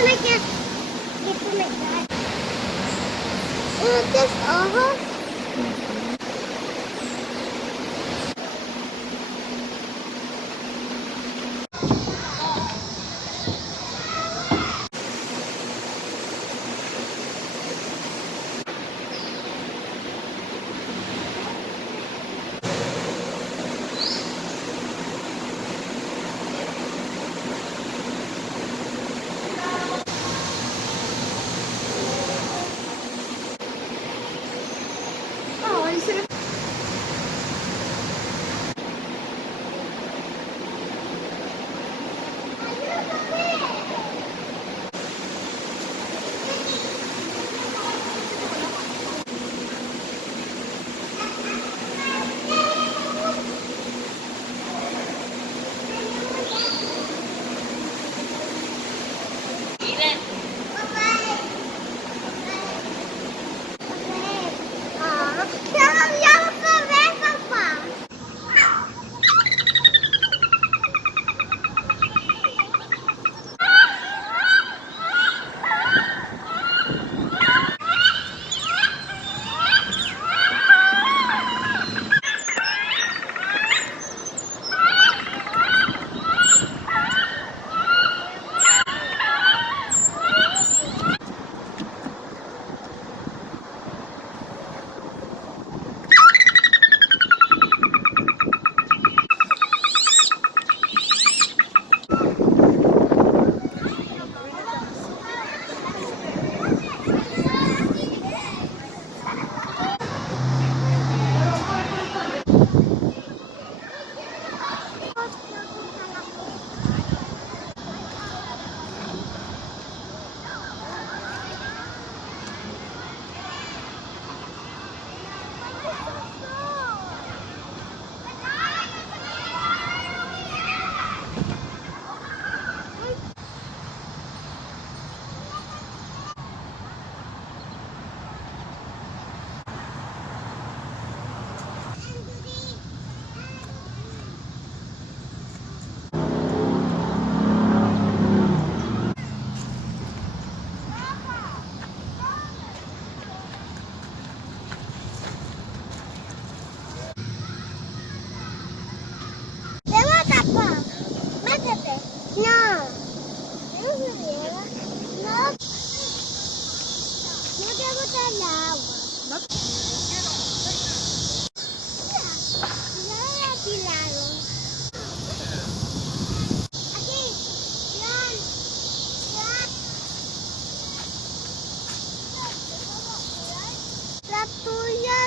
wanna get to make that. Just No. No te gusta el agua. No. No lo tiraron. Aquí. Jan. La tuya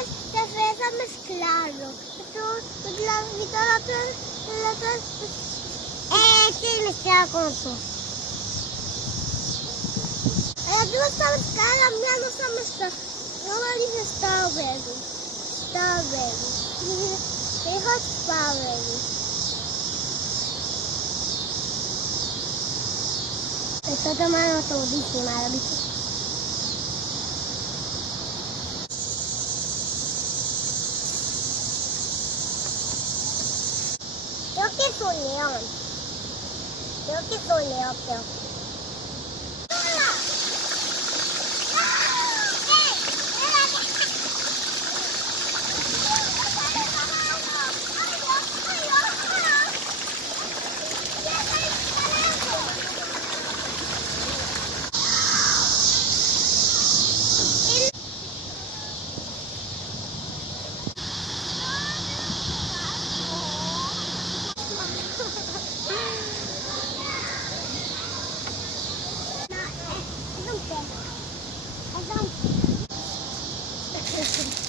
es de fresa mezclado. La otra sí mezclado con tú. Tú está mezclada, la mía no está mezclada. No me dice strawberry. Strawberry. Dijo strawberry. Estoy tomando todísima, ¿la viste? Creo que es un león. Creo que es un león, pero... I don't.